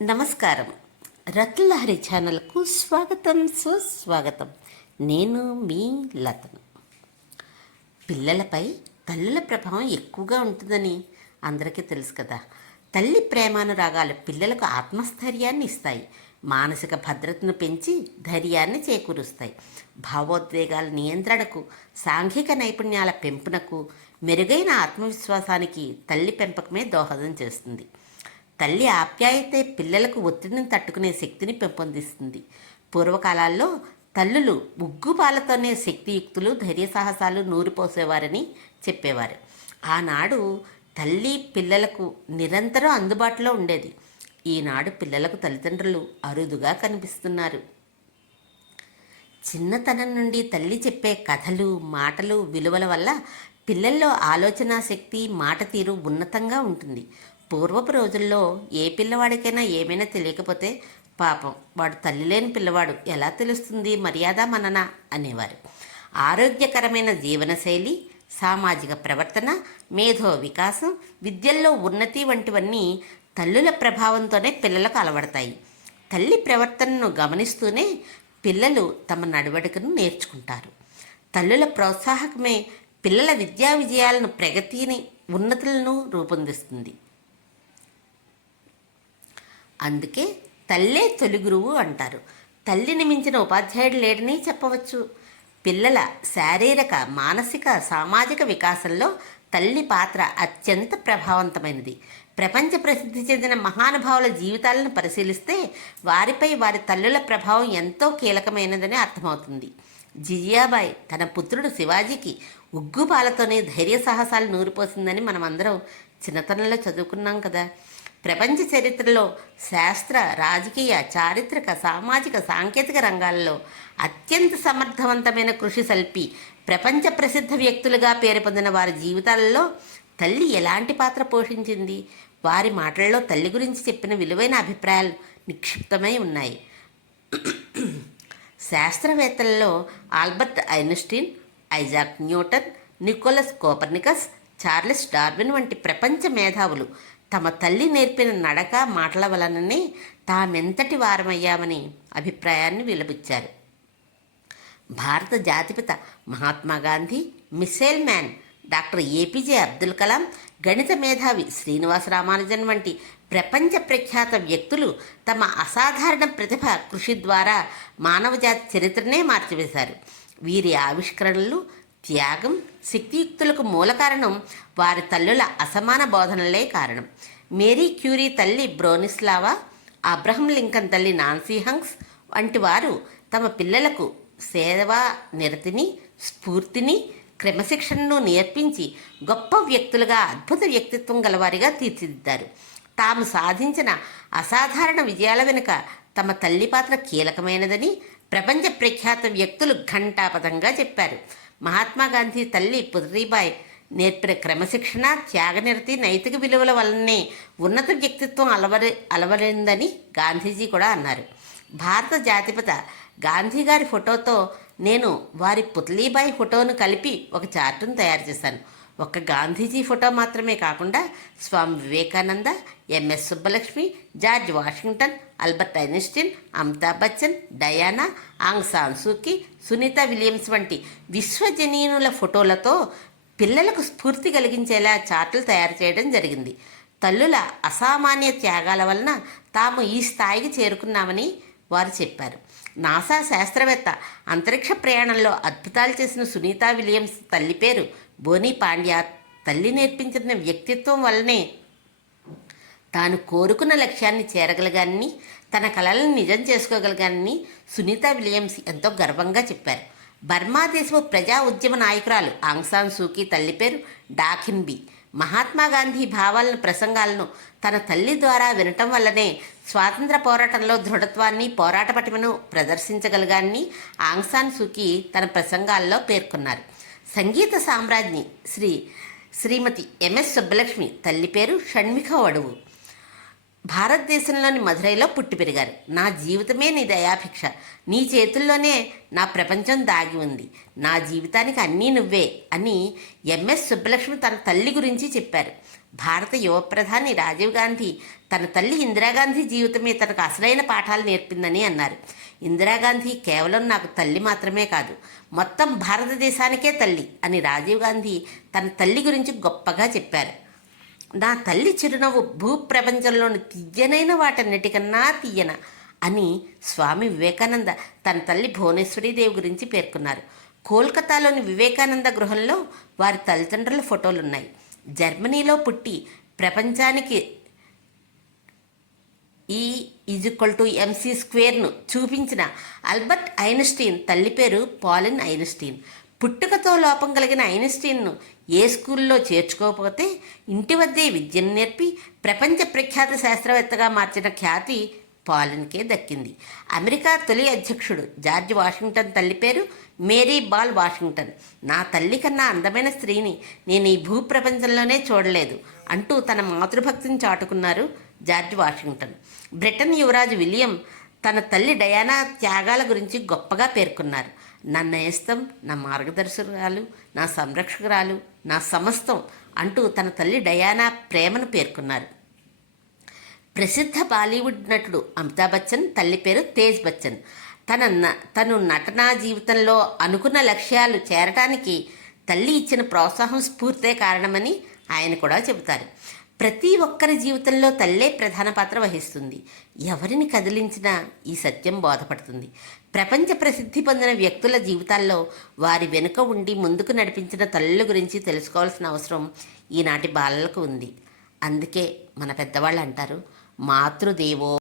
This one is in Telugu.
నమస్కారం. రత్నలహరి ఛానల్కు స్వాగతం, సుస్వాగతం. నేను మీ లతను. పిల్లలపై తల్లుల ప్రభావం ఎక్కువగా ఉంటుందని అందరికీ తెలుసు కదా. తల్లి ప్రేమానురాగాలు పిల్లలకు ఆత్మస్థైర్యాన్ని ఇస్తాయి, మానసిక భద్రతను పెంచి ధైర్యాన్ని చేకూరుస్తాయి. భావోద్వేగాల నియంత్రణకు, సాంఘిక నైపుణ్యాల పెంపునకు, మెరుగైన ఆత్మవిశ్వాసానికి తల్లి పెంపకమే దోహదం చేస్తుంది. తల్లి ఆప్యాయతే పిల్లలకు ఒత్తిడిని తట్టుకునే శక్తిని పెంపొందిస్తుంది. పూర్వకాలాల్లో తల్లులు ఉగ్గుపాలతోనే శక్తియుక్తులు, ధైర్య సాహసాలు నూరిపోసేవారని చెప్పేవారు. ఆనాడు తల్లి పిల్లలకు నిరంతరం అందుబాటులో ఉండేది. ఈనాడు పిల్లలకు తల్లిదండ్రులు అరుదుగా కనిపిస్తున్నారు. చిన్నతనం నుండి తల్లి చెప్పే కథలు, మాటలు, విలువల వల్ల పిల్లల్లో ఆలోచనా శక్తి, మాట తీరు ఉన్నతంగా ఉంటుంది. పూర్వపు రోజుల్లో ఏ పిల్లవాడికైనా ఏమైనా తెలియకపోతే పాపం వాడు తల్లి లేని పిల్లవాడు ఎలా తెలుస్తుంది మర్యాద మనన అనేవారు. ఆరోగ్యకరమైన జీవనశైలి, సామాజిక ప్రవర్తన, మేధో వికాసం, విద్యల్లో ఉన్నతి వంటివన్నీ తల్లుల ప్రభావంతోనే పిల్లలకు అలవడతాయి. తల్లి ప్రవర్తనను గమనిస్తూనే పిల్లలు తమ నడవడికను నేర్చుకుంటారు. తల్లుల ప్రోత్సాహకమే పిల్లల విద్యా విజయాలను, ప్రగతిని, ఉన్నతులను రూపొందిస్తుంది. అందుకే తల్లే తొలి గురువు అంటారు. తల్లిని మించిన ఉపాధ్యాయుడు లేడని చెప్పవచ్చు. పిల్లల శారీరక, మానసిక, సామాజిక వికాసంలో తల్లి పాత్ర అత్యంత ప్రభావవంతమైనది. ప్రపంచ ప్రసిద్ధి చెందిన మహానుభావుల జీవితాలను పరిశీలిస్తే వారిపై వారి తల్లుల ప్రభావం ఎంతో కీలకమైనదని అర్థమవుతుంది. జిజియాబాయి తన పుత్రుడు శివాజీకి ఉగ్గుపాలతోనే ధైర్య సాహసాలు నూరిపోసిందని మనమందరం చిన్నతనంలో చదువుకున్నాం కదా. ప్రపంచ చరిత్రలో శాస్త్ర, రాజకీయ, చారిత్రక, సామాజిక, సాంకేతిక రంగాల్లో అత్యంత సమర్థవంతమైన కృషి సల్పి ప్రపంచ ప్రసిద్ధ వ్యక్తులుగా పేరు పొందిన వారి జీవితాలలో తల్లి ఎలాంటి పాత్ర పోషించింది? వారి మాటల్లో తల్లి గురించి చెప్పిన విలువైన అభిప్రాయాలు నిక్షిప్తమై ఉన్నాయి. శాస్త్రవేత్తలలో Albert Einstein, Isaac Newton, Nicolaus Copernicus, Charles Darwin వంటి ప్రపంచ మేధావులు తమ తల్లి నేర్పిన నడక, మాటల వలననే తామెంతటి వారమయ్యామని అభిప్రాయాన్ని వెలిబుచ్చారు. భారత జాతిపిత Mahatma Gandhi, missile man doctor APJ Abdul Kalam, గణిత మేధావి శ్రీనివాస రామానుజన్ వంటి ప్రపంచ ప్రఖ్యాత వ్యక్తులు తమ అసాధారణ ప్రతిభ, కృషి ద్వారా మానవజాతి చరిత్రనే మార్చివేశారు. వీరి ఆవిష్కరణలు, త్యాగం, శక్తియుక్తులకు మూల కారణం వారి తల్లుల అసమాన బోధనలే కారణం. మేరీ క్యూరీ తల్లి బ్రోనిస్లావా, అబ్రహం లింకన్ తల్లి నాన్సీ హంక్స్ వంటి వారు తమ పిల్లలకు సేవా నిరతిని, స్ఫూర్తిని, క్రమశిక్షణను నేర్పించి గొప్ప వ్యక్తులుగా, అద్భుత వ్యక్తిత్వం గలవారిగా తీర్చిదిద్దారు. తాము సాధించిన అసాధారణ విజయాల వెనుక తమ తల్లి పాత్ర కీలకమైనదని ప్రపంచ ప్రఖ్యాత వ్యక్తులు ఘంటాపథంగా చెప్పారు. మహాత్మా గాంధీ తల్లి పుత్రీబాయి నేర్పిన క్రమశిక్షణ, త్యాగనిరతి, నైతిక విలువల వల్లనే ఉన్నత వ్యక్తిత్వం అలవరిందని గాంధీజీ కూడా అన్నారు. భారత జాతిపిత గాంధీ గారి ఫోటోతో నేను వారి పుత్లీబాయి ఫోటోను కలిపి ఒక చార్టును తయారు చేశాను. ఒక్క గాంధీజీ ఫోటో మాత్రమే కాకుండా Swami Vivekananda, MS Subbalakshmi, George Washington, Albert Einstein, Amitabh Bachchan, Diana, ఆంగ్ San Suu Kyi, Sunitha Williams వంటి విశ్వజనీయుల ఫోటోలతో పిల్లలకు స్ఫూర్తి కలిగించేలా చార్టులు తయారు చేయడం జరిగింది. తల్లుల అసామాన్య త్యాగాల వలన తాము ఈ స్థాయికి చేరుకున్నామని వారు చెప్పారు. నాసా శాస్త్రవేత్త అంతరిక్ష ప్రయాణంలో అద్భుతాలు చేసిన సునీత విలియమ్స్ తల్లి పేరు బోనీ పాండ్యా. తల్లి నేర్పించిన వ్యక్తిత్వం వల్లనే తాను కోరుకున్న లక్ష్యాన్ని చేరగలగానని, తన కలలను నిజం చేసుకోగలగానని సునీత విలియమ్స్ ఎంతో గర్వంగా చెప్పారు. బర్మా దేశపు ప్రజా ఉద్యమ నాయకురాలు ఆంగ్ సాన్ సూకీ తల్లి పేరు డాకిన్ బి. మహాత్మా గాంధీ భావాలను, ప్రసంగాలను తన తల్లి ద్వారా వినటం వల్లనే స్వాతంత్ర పోరాటంలో దృఢత్వాన్ని, పోరాట పటిమను ప్రదర్శించగలగాన్ని ఆంగ్ సాన్ సూకీ తన ప్రసంగాల్లో పేర్కొన్నారు. సంగీత సామ్రాజ్ఞి శ్రీమతి ఎంఎస్ సుబ్బలక్ష్మి తల్లి పేరు షణ్మిఖ వడువు. భారతదేశంలోని మధురైలో పుట్టి పెరిగారు. నా జీవితమే నీ దయాభిక్ష, నీ చేతుల్లోనే నా ప్రపంచం దాగి ఉంది, నా జీవితానికి అన్నీ నువ్వే అని ఎంఎస్ సుబ్బలక్ష్మి తన తల్లి గురించి చెప్పారు. భారత యువ ప్రధాని రాజీవ్ గాంధీ తన తల్లి ఇందిరాగాంధీ జీవితమే తనకు అసలైన పాఠాలు నేర్పిందని అన్నారు. ఇందిరాగాంధీ కేవలం నాకు తల్లి మాత్రమే కాదు, మొత్తం భారతదేశానికే తల్లి అని రాజీవ్ గాంధీ తన తల్లి గురించి గొప్పగా చెప్పారు. నా తల్లి చిరునవ్వు భూప్రపంచంలోని తీయనైన వాటన్నిటికన్నా తీయన అని స్వామి వివేకానంద తన తల్లి భువనేశ్వరీదేవి గురించి పేర్కొన్నారు. కోల్కతాలోని వివేకానంద గృహంలో వారి తల్లిదండ్రుల ఫోటోలున్నాయి. జర్మనీలో పుట్టి ప్రపంచానికి E=mc² చూపించిన ఆల్బర్ట్ ఐన్స్టీన్ తల్లి పేరు పాలిన్ ఐన్స్టీన్. పుట్టుకతో లోపం కలిగిన ఐన్స్టీన్ను ఏ స్కూల్లో చేర్చుకోకపోతే ఇంటి వద్దే విద్యను నేర్పి ప్రపంచ ప్రఖ్యాత శాస్త్రవేత్తగా మార్చిన ఖ్యాతి పాలిన్కే దక్కింది. అమెరికా తొలి అధ్యక్షుడు జార్జ్ వాషింగ్టన్ తల్లి పేరు మేరీ బాల్ వాషింగ్టన్. నా తల్లి కన్నా అందమైన స్త్రీని నేను ఈ భూప్రపంచంలోనే చూడలేదు అంటూ తన మాతృభక్తిని చాటుకున్నారు జార్జ్ వాషింగ్టన్. బ్రిటన్ యువరాజు విలియం తన తల్లి డయానా త్యాగాల గురించి గొప్పగా పేర్కొన్నారు. నా నేస్తం, నా మార్గదర్శకురాలు, నా సంరక్షకురాలు, నా సమస్తం అంటూ తన తల్లి డయానా ప్రేమను పేర్కొన్నారు. ప్రసిద్ధ బాలీవుడ్ నటుడు అమితాబ్ బచ్చన్ తల్లి పేరు తేజ్ బచ్చన్. తను నటనా జీవితంలో అనుకున్న లక్ష్యాలు చేరటానికి తల్లి ఇచ్చిన ప్రోత్సాహం స్ఫూర్తే కారణమని ఆయన కూడా చెబుతారు. ప్రతి ఒక్కరి జీవితంలో తల్లే ప్రధాన పాత్ర వహిస్తుంది. ఎవరిని కదిలించినా ఈ సత్యం బోధపడుతుంది. ప్రపంచ ప్రసిద్ధి పొందిన వ్యక్తుల జీవితాల్లో వారి వెనుక ఉండి ముందుకు నడిపించిన తల్లుల గురించి తెలుసుకోవాల్సిన అవసరం ఈనాటి బాలలకు ఉంది. అందుకే మన పెద్దవాళ్ళు అంటారు, మాతృదేవో